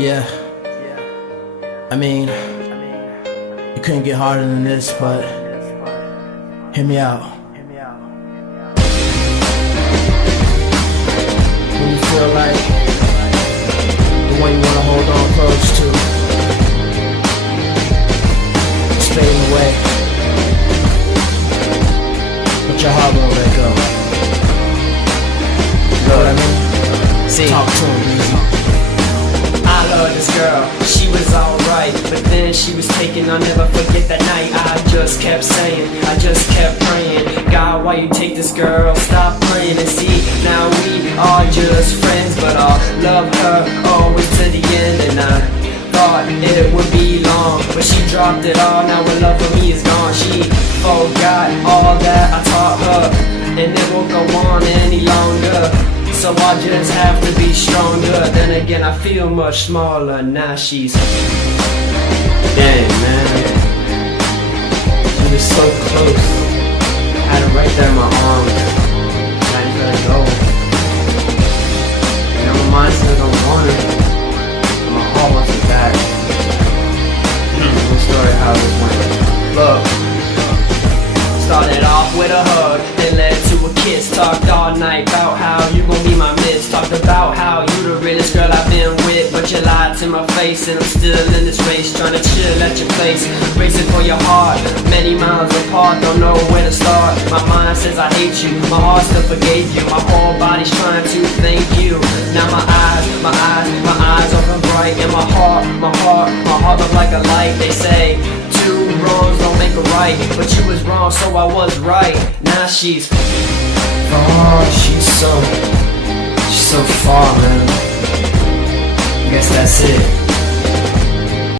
Yeah, I mean, you couldn't get harder than this, but hear me out. When you feel like the one you wanna hold on close to is fading away, but your heart won't let go. You know what I mean? See, Talk to him, easy. I love this girl, she was alright, but then she was taken, I'll never forget that night. I just kept saying, I just kept praying, God, why you take this girl? Stop praying and see, now we are just friends, but I'll love her always to the end. And I thought it would be long, but she dropped it all, now her love for me is gone. She forgot all that I taught her, and it won't go on any longer. So I just have to be stronger. Then again, I feel much smaller. Now she's dang, man. She was so close. Had her right there in my arms. And I just let her go. You know, my mind says I don't want her, but my heart wants her back. Full story how this went. Look, started off with a hug, then led to a kiss. Talked all night about how you gon' be my miss. Talked about how you the realest girl I've been with, but you lied to my face, and I'm still in this race, trying to chill at your place, racing for your heart, many miles apart, don't know where to start. My mind says I hate you, my heart still forgave you, my whole body's trying to thank you. Now my eyes open bright, and my heart look like a light. They say two wrongs don't make a right, but you was wrong, so I was right. Now she's she's so far, man. I guess that's it.